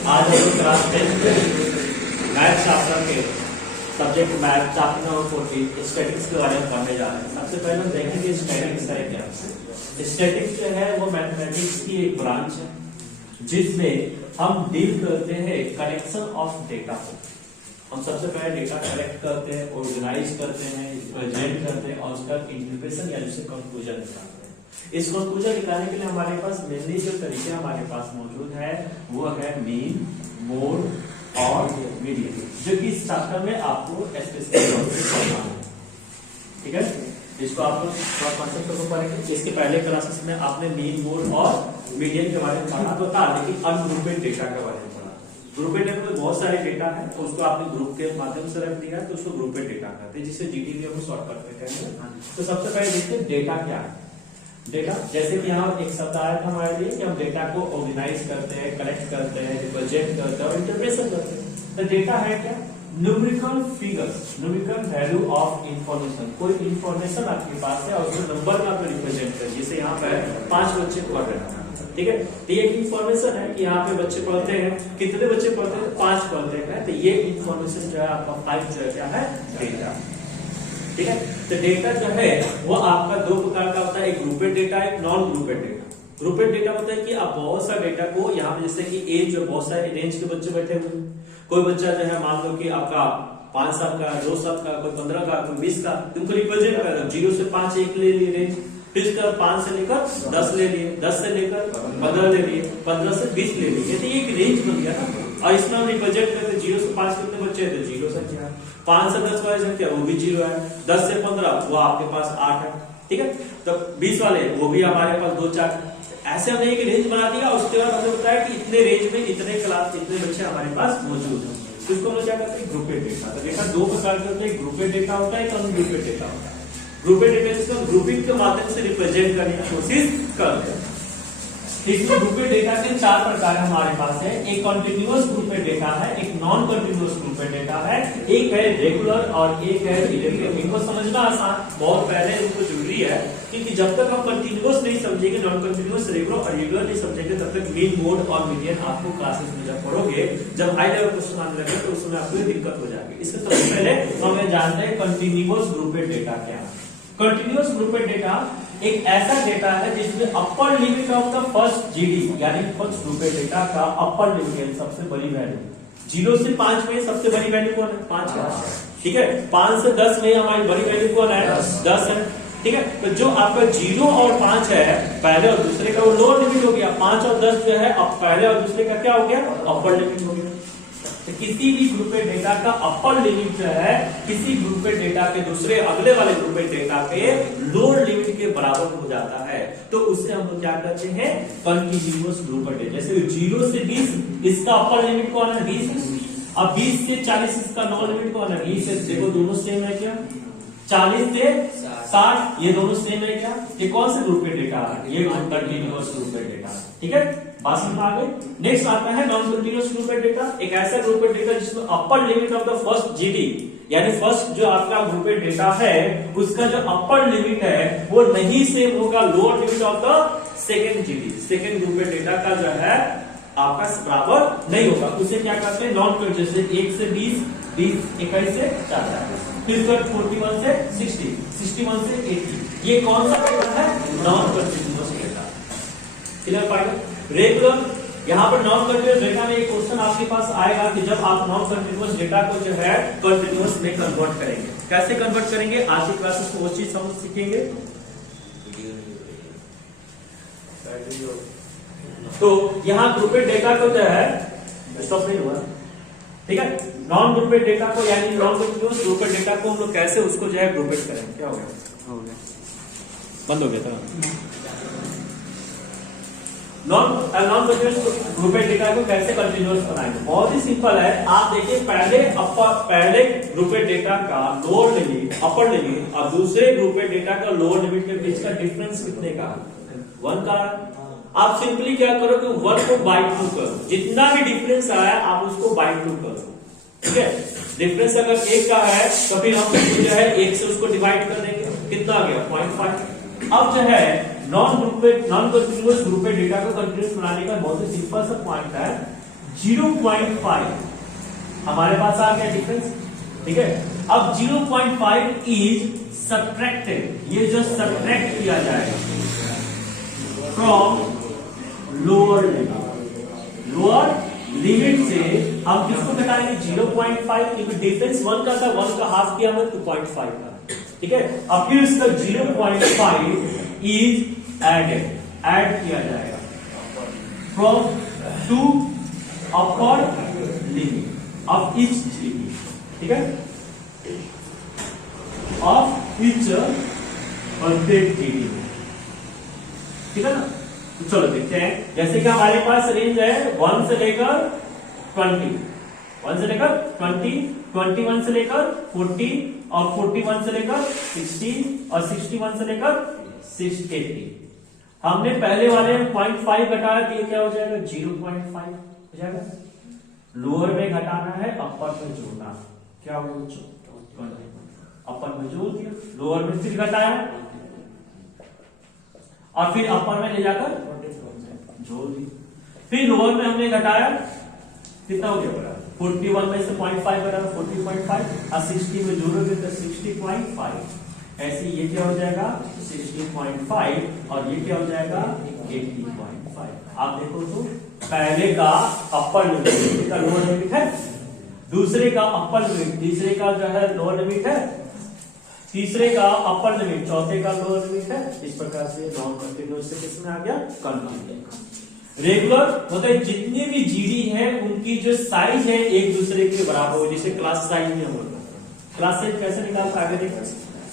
आज हम लोग क्लास 10 मैथ चैप्टर के subject math chapter number 14 statics के बारे में पढ़ने जा रहे हैं। सबसे पहले हम देखेंगे स्टैटिक्स है क्या। स्टैटिक्स जो है वो मैथमेटिक्स की एक ब्रांच है जिसमें हम डील करते हैं कलेक्शन ऑफ डेटा को। हम सबसे पहले डेटा कलेक्ट करते हैं, ऑर्गेनाइज करते हैं, प्रेजेंट करते हैं और उसका इंटरप्रिटेशन यानी उससे कंक्लूजन निकालते हैं। इस कंक्लूजन निकालने के लिए हमारे पास मेनली जो तरीके हमारे पास मौजूद है वो है मीन, मोड और मीडियन, जो कि इस चैप्टर में आपको स्पेसिफिक पढ़ना है। ठीक है, इसको आप लोग कॉन्सेप्ट को पढ़ेंगे। इसके पहले क्लासेस में आपने मीन, मोड और मीडियन के बारे में पढ़ा तो था, लेकिन अनग्रुपेड डेटा के बारे में पढ़ा। ग्रुपेड डेटा में बहुत सारे डेटा है तो उसको आपने ग्रुप के माध्यम से रख दिया है तो उसको ग्रुपेड डेटा कहते हैं, जिसे जीटीपी हम शॉर्टकट में कहेंगे। तो सबसे पहले देखिए डेटा क्या है। डेटा जैसे कि यहाँ एक शब्द आया था हमारे लिए कि हम डेटा को ऑर्गेनाइज करते हैं, कलेक्ट करते हैं, रिप्रेजेंट करते हैं और इंटरप्रेशन करते हैं। तो डेटा है क्या? Numerical figures, numerical value of information. कोई इंफॉर्मेशन आपके पास है और उसको नंबर में आप रिप्रेजेंट करें। जैसे यहाँ पर 5 बच्चे पढ़ रहे हैं, ठीक है, तो ये इंफॉर्मेशन है कि यहाँ पे बच्चे पढ़ते हैं। कितने बच्चे पढ़ते हैं? 5 पढ़ते हैं। तो ये इंफॉर्मेशन जो है आपका 5 जो है क्या है? डेटा। ठीक है, तो डेटा जो है वो आपका दो प्रकार का होता है, एक ग्रुपेड डेटा, एक नॉन ग्रुपेड डेटा। ग्रुपेड डेटा होता है कि आप बहुत सा डेटा को यहाँ पे जैसे कि एज जो बहुत सारे रेंज के बच्चे बैठे हुए हैं। कोई बच्चा जो है मान लो कि आपका 5 साल का, 2 साल का, कोई 15 का, कोई 20 का, तुमको रिप्रेजेंट कर रहे हो। 0 से 5 एक ले लिए रेंज, फिर इसका 5 से लेकर 10 ले लिए, 10 से लेकर 15 ले लिए, 15 से 20 ले लिए। तो ये एक रेंज बन गया ना। और इसमें हम रिप्रेजेंट करते 0 से 5 कितने बच्चे हैं? तो 0 संख्या है। 5 से 10 वाले संख्या वो भी 0 है। 10 से 15 वो आपके पास 8 है। ठीक है, तो 20 वाले वो भी हमारे पास 2 4। ऐसे हमने एक रेंज बना दिया। उसके बाद हमें बताया कि इतने रेंज में इतने क्लास इतने बच्चे हमारे पास मौजूद है। तो इसको हम लोग क्या करते हैं? ग्रुपेड डेटा। तो डेटा दो प्रकार के होते हैं, ग्रुपेड डेटा होता है, एक अनग्रुपेड डेटा होता है। ग्रुपेड डेटा जिसको हम ग्रुपिंग के माध्यम से रिप्रेजेंट करने की कोशिश करते हैं। इसमें ग्रुपेड डेटा के 4 प्रकार हमारे पास है। एक कंटिन्यूअस ग्रुपेड डेटा है, एक नॉन कंटिन्यूअस ग्रुपेड डेटा है, एक है रेगुलर और एक है इरेगुलर। इनको समझना आसान, बहुत पहले इनको जरूरी है, क्योंकि जब तक हम कंटिन्यूअस नहीं समझेंगे, नॉन कंटिन्यूअस, रेगुलर और रेगुलर नहीं समझेंगे, तब तक मीन, मोड और मीडियन आपको क्लासेस में जब पढ़ोगे, जब हाई लेवल क्वेश्चन आने लगे तो उसमें आपको दिक्कत हो जाएगी। इससे सबसे पहले हमें जानते हैं कंटिन्यूअस ग्रुपेड डेटा क्या है। कंटिन्यूअस ग्रुपेड डेटा एक ऐसा डेटा है जिसमें अपर limit of the first GD यानी फर्स्ट ग्रुपेड डेटा का अपर लिमिट सबसे बड़ी वैल्यू 0 से 5 में सबसे बड़ी वैल्यू कौन है? 5 है। ठीक है, 5 से 10 में हमारी बड़ी वैल्यू कौन है? 10 है। ठीक है, तो जो आपका 0 और 5 है पहले और दूसरे का वो लोअर लिमिट हो गया। 5 और 10 जो है अब पहले और दूसरे का क्या हो गया? अपर लिमिट हो गया। तो किसी भी ग्रुपेड डेटा का अपर लिमिट जो है किसी ग्रुपेड डेटा के दूसरे अगले वाले ग्रुपेड डेटा के लोअर लिमिट के बराबर हो जाता है, तो उससे हम लोग क्या करते हैं? Continuous grouped data. जैसे 0 से 20 इसका अपर लिमिट कौन है? 20। अब 20 से 40 इसका लोअर लिमिट कौन है? 20 से, देखो दोनों सेम है क्या? 40 से 60 ये दोनों सेम है क्या? ये कौन सा ग्रुपेड डेटा है? ये कंटिन्यूअस ग्रुपेड डेटा। ठीक है, बात समझ में आ गई। नेक्स्ट आता है नॉन कंटिन्यूअस ग्रुपेड डेटा। एक ऐसा ग्रुपेड डेटा जिसमें अपर limit of the first GD यानी फर्स्ट जो आपका ग्रुपेड डेटा है उसका जो अपर लिमिट है वो नहीं सेम होगा lower limit of the second GD. Second grouped data का जो है आपका बराबर नहीं होगा। उसे क्या करते हैं? Non continuous. जैसे 1 से 20, 20, 21 से 40, फिर 41 से 60, 61 से 80। ये कौन सा डेटा है? Non continuous data. क्लियर पाएगा? रेगुलर, यहाँ पर नॉन कंटिन्यूअस डेटा में एक क्वेश्चन आपके पास आएगा कि जब आप नॉन कंटिन्यूअस डेटा को जो है कंटिन्यूअस में कन्वर्ट करेंगे, कैसे कन्वर्ट करेंगे? आज की क्लासेस में वो चीज समझ सीखेंगे। तो यहाँ ग्रुपेड डेटा को जो है स्टॉप नहीं हुआ, ठीक है, नॉन ग्रुपेड डेटा को यानी नॉन कंटिन्यूअस ग्रुपेड डेटा को हम लोग कैसे उसको जो है ग्रुपेड करेंगे? क्या हो गया? हो गया, बंद हो गया था। नॉन कंटिन्यूअस ग्रुपेड डेटा को कैसे कंटिन्यूअस बनाएंगे? बहुत ही सिंपल है। आप देखिए पहले ग्रुपेड डेटा का लोअर लिमिट, अपर लिमिट और दूसरे ग्रुपेड डेटा का लोअर लिमिट के बीच का डिफरेंस कितने का? 1 का। आप सिंपली क्या करो कि 1 को बाई 2 करो। जितना भी डिफरेंस आया आप उसको बाई 2 करो। ठीक है, डिफरेंस अगर 1 का है तो फिर हम जो है 1 से उसको डिवाइड कर देंगे। कितना आ गया? 0.5। अब जो है नॉन कंटिन्यूअस ग्रुपेड डेटा को कंटिन्यूअस बनाने का बहुत ही सिंपल सा पॉइंट है। 0.5 हमारे पास आ गया डिफरेंस, ठीक है। अब 0.5 इज सब्ट्रैक्टेड, ये जो सब्ट्रैक्ट किया जाएगा from lower limit. Lower limit से हम किसको घटाएंगे 0.5, क्योंकि डिफरेंस 1 का था, 1 का हाफ किया हमने 2.5 का, ठीक है। अब फिर इसका 0.5 इज एडेड, ऐड किया जाएगा from to upper limit of each limit, ठीक है, ऑफ ईच प्रत्येक जीडी, ठीक है ना। तो चलो देखते हैं, जैसे कि हमारे पास रेंज है 1 से लेकर 20, 1 से लेकर 20, 21 से लेकर 40 और 41 से लेकर 60 और 61 से लेकर 680। हमने पहले वाले 0.5 घटाया तो ये क्या हो जाएगा 0.5 हो जाएगा। लोअर में घटाना है, अपर में जोड़ना, क्या होगा बच्चों, अपर में जोड़ दिया, लोअर में फिर घटाया और फिर अपर में ले जाकर जोड़ दिया, फिर लोअर में हमने घटाया, कितना हो गया 41 में से 0.5 घटाया 40.5 और 60 में जोड़ोगे तो 60.5, ऐसे ये क्या हो जाएगा 60.5 और ये क्या हो जाएगा 80.5। आप देखो तो पहले का अपर लिमिट का लोअर लिमिट है, दूसरे का अपर लिमिट, तीसरे का जो है लोअर लिमिट है, तीसरे का अपर लिमिट, चौथे का लोअर लिमिट है। इस प्रकार से नॉन कंटिन्यूअस से किसमें आ गया कंटिन्यूअस। रेगुलर मतलब जितने भी जीडी है उनकी जो साइज है एक दूसरे के बराबर हो, जैसे क्लास साइज में होता है। क्लास साइज कैसे निकालता है आगे देखो।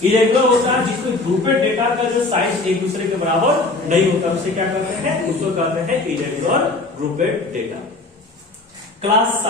इरेगुलर होता है जिसमें ग्रुपेड डेटा का जो साइज एक दूसरे के बराबर नहीं होता, उसे क्या करते हैं, उसको कहते हैं इरेगुलर ग्रुपेड डेटा। क्लास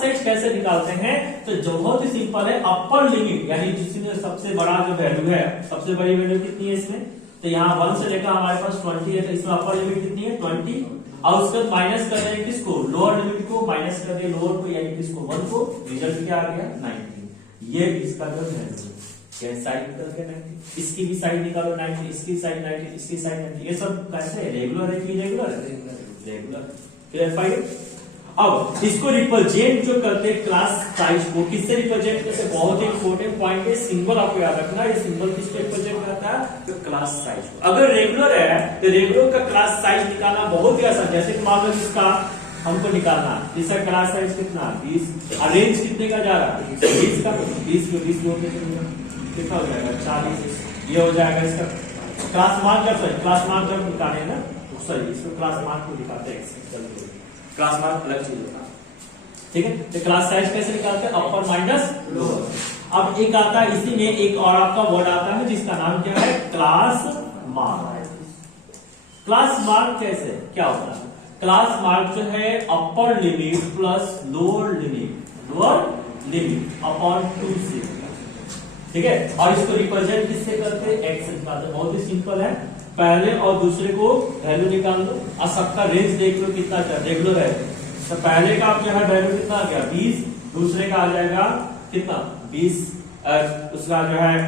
साइज कैसे निकालते हैं, तो जो बहुत ही सिंपल है, अपर लिमिट यानी जिसमें सबसे बड़ा जो वैल्यू है, सबसे बड़ी वैल्यू कितनी है इसमें, तो यहाँ 1 से लेकर हमारे पास 20 है, तो इसमें अपर लिमिट कितनी है 20 और उसके बाद माइनस कर दें किसको, लोअर लिमिट को माइनस कर दें लोअर को, यानी किसको 1 को, रिजल्ट क्या आ गया 19। ये इसका जो वैल्यू साइड निकल के 90, इसकी भी साइड निकालो 90, इसकी साइड 90, इसकी साइड 90, ये सब कैसे है, रेगुलर है कि इरेगुलर है, रेगुलर। क्लियर। अब इसको रिप्रेजेंट जो करते हैं क्लास साइज को किससे रिप्रेजेंट करते हैं, बहुत ही इंपॉर्टेंट पॉइंट है, सिंबल आपको याद रखना, ये सिंबल किसको रिप्रेजेंट करता है, तो क्लास साइज को। अगर रेगुलर है तो रेगुलर का क्लास साइज निकालना बहुत ही आसान, जैसे मान लो इसका हमको निकालना, इसका क्लास साइज कितना 20, रेंज कितने का जा रहा है 20 का, 20 को 20 कितना हो जाएगा 40, ये हो जाएगा इसका क्लास मार्कर, क्लास मार्कर निकाले ना, सॉरी इसको क्लास मार्क को दिखाते हैं, क्लास मार्क अलग चीज होता है, ठीक है। तो क्लास साइज कैसे निकालते हैं, अपर माइनस लोअर। अब एक आता है इसी में एक और आपका वर्ड आता है जिसका नाम क्या है, क्लास मार्क। क्लास मार्क कैसे क्या होता है, क्लास मार्क जो है upper limit plus lower limit upon 2 से, ठीक है। और इसको रिप्रेजेंट किससे करते हैं, एक्स से निकालते हैं, बहुत ही सिंपल है। पहले और दूसरे को वैल्यू निकाल दो और सबका रेंज देख लो कितना क्या रेगुलर है, तो पहले का आप जो है वैल्यू कितना आ गया 20, दूसरे का आ जाएगा कितना 20, उसका जो है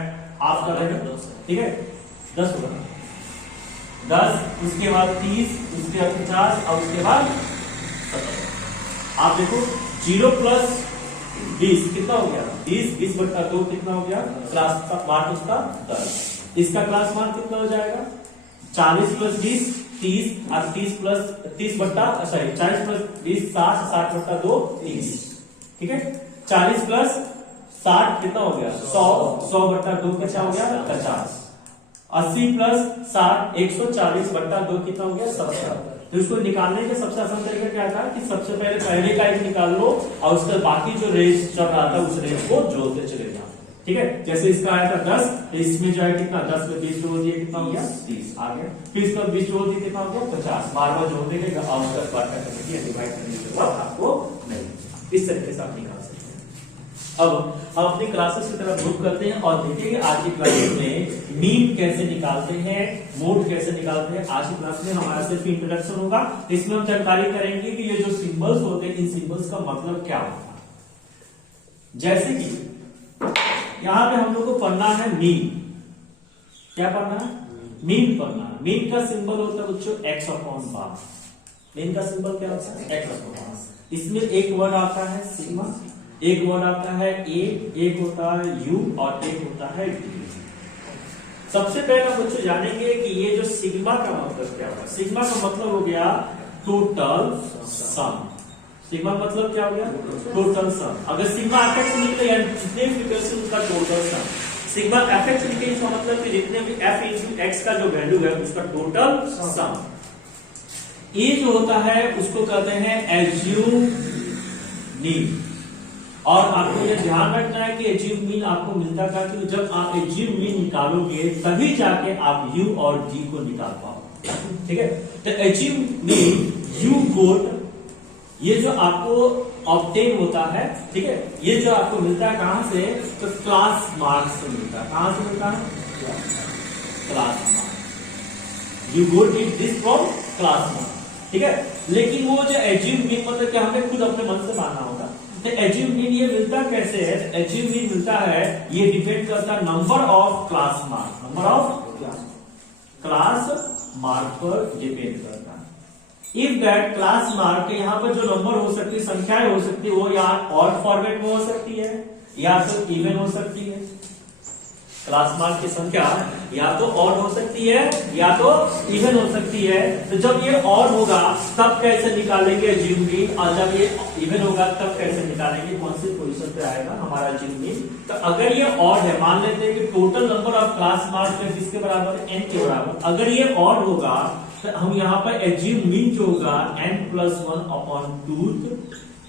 हाफ का रहेगा, ठीक है 10 होगा, 10 उसके बाद 30 उसके बाद 50 और उसके बाद 70। आप देखो 0 प्लस 20 कितना हो गया 20/2 कितना हो गया, क्लास मार्क उसका 10, इसका क्लास मार्क कितना हो जाएगा 40 प्लस 20 30 और 30 प्लस 40 प्लस 20 60, 60/2 30, ठीक है। 40 प्लस 60 कितना हो गया 100/2 कितना हो गया 50, 80 प्लस 60 140/2 कितना हो गया 70। तो इसको निकालने का सबसे आसान तरीका क्या था कि सबसे पहले का एक निकाल लो और उसके बाकी जो रेंज चल रहा था उस रेंज को जोड़ते चले जाओ, ठीक है। जैसे इसका आया था 10, इसमें जो है कितना 10 में 20 जोड़ दिए कितना हो गया 30 आ गया, फिर इसका 20 जोड़ दिए कितना हो गया 50, बार-बार जोड़ने के डिवाइड करने की जरूरत आपको नहीं, इस तरीके से आप निकाल सकते हैं। अब हम अपनी क्लासेस की तरफ मूव करते हैं और देखेंगे आज की क्लास में मीन कैसे निकालते हैं, मोड कैसे निकालते हैं। आज की क्लास में हमारा सिर्फ इंट्रोडक्शन होगा, इसमें हम जानकारी करेंगे कि ये जो सिंबल्स होते हैं इन सिंबल्स का मतलब क्या होता है। जैसे कि यहां पे हम लोग को पढ़ना है मीन, क्या पढ़ना है मीन पढ़ना है। मीन का सिंबल होता है बच्चों x/12, इनका सिंबल क्या होता है एक्स। इसमें एक वर्ड आता है सिग्मा, एक वर्ड आता है ए, एक होता है यू और एक होता है डी। सबसे पहले बच्चों जानेंगे कि ये जो सिग्मा का मतलब क्या होगा। सिग्मा का मतलब हो गया टोटल सम। सिग्मा मतलब क्या हो गया टोटल सम। अगर सिग्मा एफएक्स निकले यानी जितने फ्रीक्वेंसी उसका टोटल सम। सिग्मा एफएक्स निकले इसका मतलब कि जितने भी एफ इंटू एक्स का जो वैल्यू है उसका टोटल सम। ये जो होता है उसको कहते हैं एज्यूम मीन। और आपको ये ध्यान रखना है कि एज्यूम मीन आपको मिलता था कि जब आप एज्यूम मीन निकालोगे तभी जाके आप यू और डी को निकाल पाओगे। ठीक है, तो एज्यूम मीन यू गोट ये जो आपको ऑब्टेन होता है, ठीक है, ये जो आपको मिलता है कहां से, तो क्लास मार्क्स से मिलता है। कहां से मिलता है class marks. You got it this from class marks. ठीक है, लेकिन वो जो एज्यूम मीन मतलब कि हमें खुद अपने मन से मानना होगा। तो एज्यूम मीन ये मिलता कैसे है, एज्यूम मीन मिलता है ये डिपेंड करता है number of class mark, number of class mark पर डिपेंड करता है। इफ दैट क्लास मार्क यहाँ पर जो नंबर हो सकती है, संख्याएं हो सकती है, वो या ऑड फॉर्मेट में हो सकती है या तो इवन हो सकती है। क्लास मार्क की संख्या या तो ऑड हो सकती है या तो इवन हो सकती है। तो जब ये ऑड होगा तब कैसे निकालेंगे एज्यूम मीन, और जब ये इवन होगा तब कैसे निकालेंगे, कौन सी पोजीशन पे आएगा हमारा एज्यूम मीन। तो अगर ये ऑड है, मान लेते हैं कि total number of class mark में किसके बराबर है, n के बराबर। अगर ये ऑड होगा तो हम यहाँ पर एज्यूम मीन जो होगा n+1/2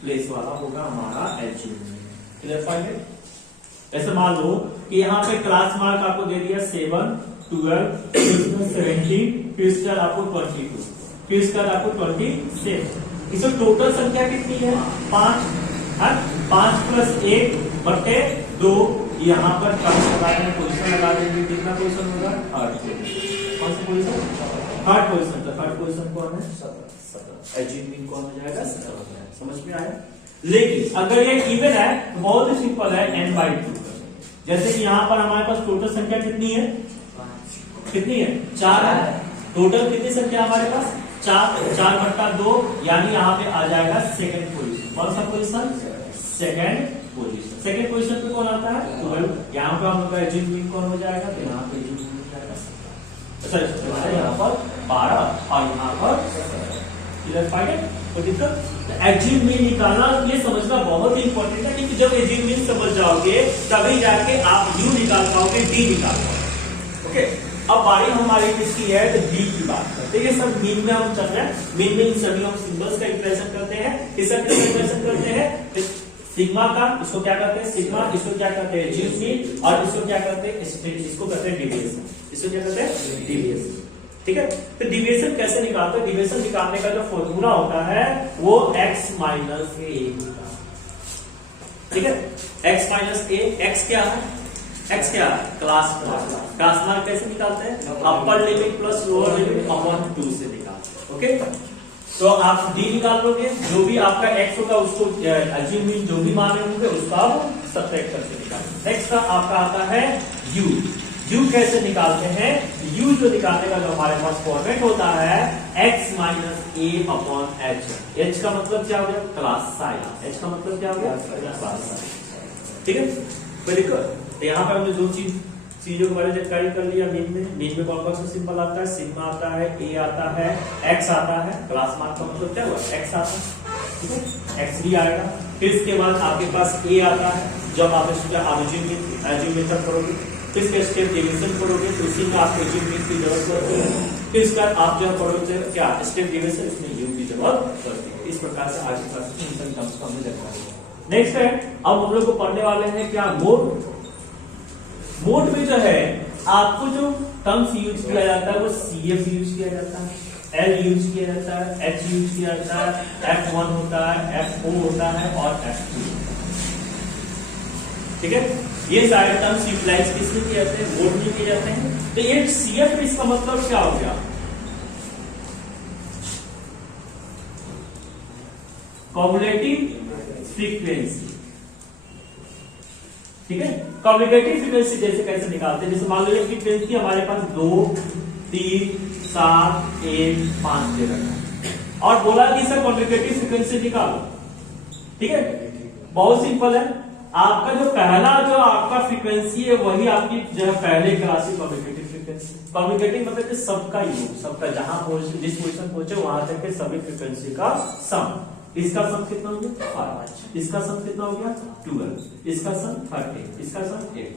प्लेस वाला होगा हमारा एज्यूम मीन। Clear find. ऐसे मान लो कि यहाँ पे क्लास मार्क आपको दे दिया 7, 12, 17, फिर इसका आपको 22, फिर इसका आपको 27। इसमें टोटल संख्या कितनी है 5, 5+1/2। यहाँ पर पोजीशन लगा देंगे, कितना पोजीशन होगा थर्ड पोजीशन। कौन सा पोजीशन, थर्ड पोजीशन। तो थर्ड पोजीशन कौन है 17। एज्यूम मीन कौन हो जाएगा 17। समझ में आया। लेकिन अगर ये इवन है तो बहुत ही सिंपल है, n/2। जैसे कि यहाँ पर हमारे पास टोटल संख्या कितनी है, कितनी है 4 है। टोटल कितनी संख्या हमारे पास 4/2, यानी यहाँ पे आ जाएगा सेकंड पोजीशन। कौन सा position, second position. Second position पे कौन आता है 12। यहाँ पे हम लोग का एज्यूम मीन कौन हो जाएगा, तो यहाँ पे एज्यूम मीन हो जाएगा यहाँ पर 12 और यहाँ पर एज्यूम मीन निकालना ये समझना बहुत ही इंपॉर्टेंट है, क्योंकि जब एज्यूम मीन समझ जाओगे तभी जाके आप यू निकाल पाओगे, डी निकाल पाओगे। ओके, अब बारी हमारी किसकी है, तो डी की बात करते हैं। ये सब मीन में हम चल रहे हैं। मीन में इन सभी हम सिंबल्स का इंप्रेशन करते हैं। किसका इंप्रेशन करते हैं, सिग्मा का, इसको क्या करते हैं सिग्मा, इसको क्या करते हैं एज्यूम मीन, और इसको क्या करते हैं, इसको करते हैं डेविएशन। इसको क्या करते हैं डेविएशन। ठीक है, तो डिविएशन कैसे निकालते हैं। डिविएशन निकालने का जो फॉर्मूला होता है वो x - a। ठीक है, x - a। x क्या है, x क्या है क्लास मार्क। क्लास मार्क कैसे निकालते हैं, upper limit plus lower limit upon 2 से निकालते हैं। ओके, तो आप d निकाल लोगे, जो भी आपका x होगा उसको एज्यूम मीन जो भी माने होंगे उसका आप सब्ट्रैक्ट करके निकालेंगे। नेक्स्ट आपका आता है u। u कैसे निकालते हैं, u जो निकालने का जो हमारे पास फॉर्मेट होता है x - a/h। h का मतलब क्या हो गया क्लास साइज। h का मतलब क्या हो गया क्लास साइज। ठीक है, बिल्कुल। तो यहाँ पर हमने दो चीजों के बारे में जानकारी कर लिया। मीन में कौन कौन सा सिंबल आता है, सिग्मा आता है, a आता है, x आता है। क्लास मार्क का मतलब क्या हुआ x आता है। ठीक है, x भी आएगा। फिर इसके बाद आपके पास a आता है। जब आप इसका एज्यूम मेथड करोगे, फिर इसके स्टेप डिवीजन करोगे तो उसी में आप एज्यूम मीन की जरूरत पड़ती है। फिर इसका आप जब पढ़ोगे क्या स्टेप डिवीजन, इसमें यू की जरूरत पड़ती है। इस प्रकार से आज की टर्म्स को हमने देखा। नेक्स्ट है, अब हम लोग को पढ़ने वाले हैं क्या मोड। मोड में जो है आपको जो टर्म्स यूज किया जाता है वो CF यूज किया जाता है, L यूज किया जाता है, H यूज किया जाता है, F1 होता है, F4 होता है और F2। ठीक है, ये सारे टर्म्स यूटिलाइज किसमें किए जाते हैं, मोड में किए जाते हैं। तो ये CF में इसका मतलब क्या हो गया, कॉम्युलेटिव फ्रीक्वेंसी। ठीक है, कॉम्युलेटिव फ्रीक्वेंसी जैसे कैसे निकालते हैं, जैसे मान लो फ्रीक्वेंसी हमारे पास 2, 3, 7, 1, 5 दे रखा है। और बोला कि सर कम्युनिकेटिव फ्रीक्वेंसी निकालो। ठीक है, बहुत सिंपल है। आपका जो पहला जो आपका फ्रीक्वेंसी है वही आपकी जो है पहले क्लास की कम्युनिकेटिव फ्रीक्वेंसी। कम्युनिकेटिव मतलब कि सबका योग, सबका जहां पहुंचे जिस पोजीशन पहुंचे वहां तक के सभी फ्रीक्वेंसी का सम। इसका सम कितना हो गया 5, इसका सम कितना हो गया 12, इसका सम 30, इसका सम 8।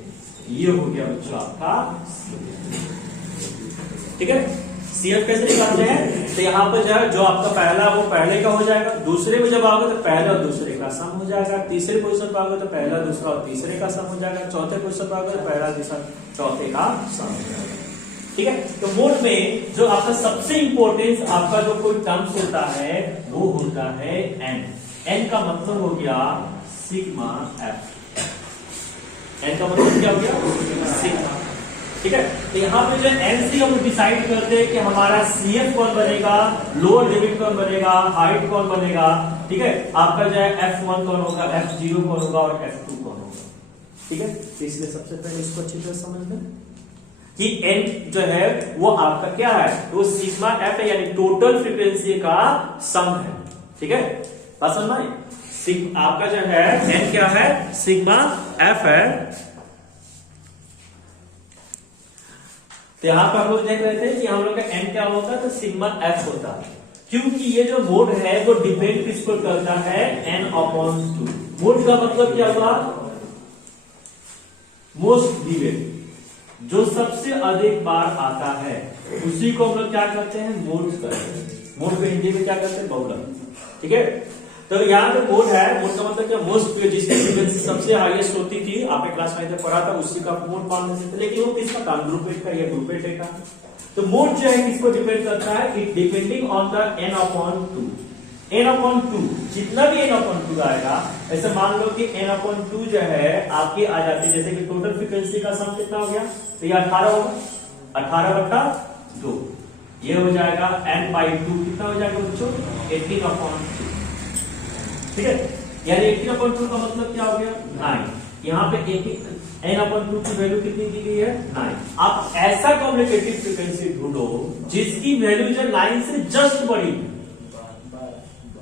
ये हो गया बच्चों आपका। ठीक है, सीएफ कैसे निकालते हैं? तो यहाँ पर जो आपका पहला वो पहले का हो जाएगा, दूसरे में जब आओगे तो पहले और दूसरे का सम हो जाएगा, तीसरे पोजीशन पर आओगे तो पहला दूसरा और तीसरे का सम हो जाएगा, चौथे पोजीशन पर आओगे तो पहला दूसरा चौथे का सम हो जाएगा। ठीक है, तो मोड में जो आपका सबसे इंपॉर्टेंट आपका जो कोई टर्म्स होता है वो होता है एन। एन का मतलब हो गया सिग्मा एफ। एन का मतलब क्या हो गया? सिग्मा। ठीक है, तो यहाँ पे जो एन से हम डिसाइड करते हैं कि हमारा सीएफ कौन बनेगा, लोअर लिमिट कौन बनेगा, हाइट कौन बनेगा। ठीक है, आपका जो है F1 कौन होगा, F0 कौन होगा और F2 कौन होगा। ठीक है, तो इसलिए सबसे पहले इसको अच्छी तरह समझ लें कि एन जो है वो आपका क्या है, वो सिग्मा एफ है, यानी टोटल फ्रीक्वेंसी का सम है। ठीक है, बात समझ में? आपका जो है एन क्या है, सिग्मा एफ है। तो यहां पर हम लोग देख रहे थे कि हम लोग का एन क्या होता है, तो सिग्मा एफ होता है, क्योंकि ये जो मोड है वो डिपेंड किस पर करता है, एन अपॉन 2। मोड का मतलब क्या हुआ, मोस्ट डिवेट, जो सबसे अधिक बार आता है उसी को हम लोग क्या करते हैं, मोड करते हैं। मोड को हिंदी में क्या करते हैं, बहुलक। ठीक है, तो यहाँ पे मोड है, मोड का मतलब क्या, मोस्ट जिसकी फ्रीक्वेंसी सबसे हाईएस्ट होती थी, आपने क्लास में पढ़ा था, उसी का मोड मान लेते थे। लेकिन वो किसका था, ग्रुपेट का या ग्रुपेट का। तो मोड जो है किसको डिपेंड करता है, it depending on the n upon 2। N upon 2, जितना भी एन अपॉन 2 आएगा, ऐसे मान लो कि एन अपॉन 2 जो है आपकी आ जाती है, जैसे कि टोटल फ्रीक्वेंसी का सम कितना हो गया, तो ये 18 होगा, 18/2 ये हो जाएगा n बाई 2 कितना हो जाएगा बच्चों, 18/2। ठीक है, यानी 18/2 का मतलब क्या हो गया, 9। यहाँ पे n/2 की वैल्यू कितनी दी गई है, 9। आप ऐसा कम्युनिकेटिव फ्रीक्वेंसी ढूंढो जिसकी वैल्यू जो 9 से जस्ट बड़ी।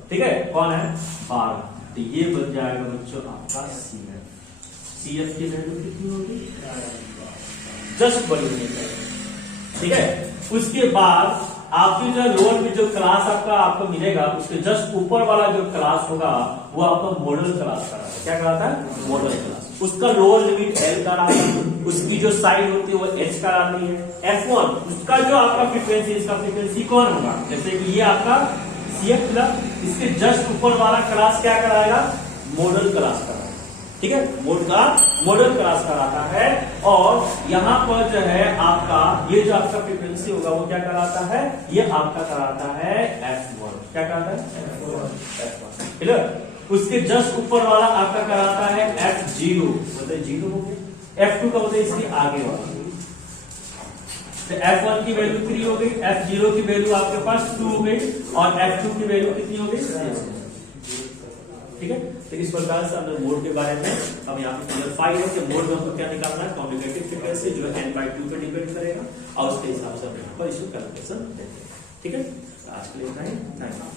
ठीक है, कौन है, 12। तो ये बन जाएगा बच्चों आपका सीएफ। सीएफ की वैल्यू कितनी होगी, जस्ट बड़ी होनी चाहिए। ठीक है, उसके बाद आपकी जो लोअर में जो क्लास आपको मिलेगा, उसके जस्ट ऊपर वाला जो क्लास होगा वो आपका मॉडल क्लास का है। क्या कहलाता है, मॉडल क्लास। उसका लोअर लिमिट एल का रहता है, उसकी जो साइड होती है वो एच का रहती है। F1 उसका जो आपका फ्रीक्वेंसी, इसका फ्रीक्वेंसी कौन होगा, जैसे कि ये आपका सीएफ प्लस, इसके जस्ट ऊपर वाला क्लास क्या कराएगा, मॉडल क्लास का। ठीक है, मोड का मॉडल क्लास कराता है। और यहाँ पर जो है आपका ये जो आपका फ्रीक्वेंसी होगा वो क्या कराता है, ये आपका कराता है F1। क्या कराता है, F1। क्लियर, उसके जस्ट ऊपर वाला आपका कराता है F0, मतलब 0 हो गया। F2 का मतलब इसके आगे वाला। तो F1 की वैल्यू 3 हो गई, F0 की वैल्यू आपके पास 2 हो गई और F2 की वैल्यू कितनी हो गई, 6। ठीक है, तो इस प्रकार से हमने मोड के बारे में अब यहाँ पे क्लियर है कि मोड में हमको क्या निकालना है, कम्युनिकेटिव फ्रीक्वेंसी जो n/2 पे डिपेंड करेगा और उसके हिसाब से हम यहाँ पर इसको कैलकुलेशन देते हैं। ठीक है, आज के लिए इतना ही। Thank you.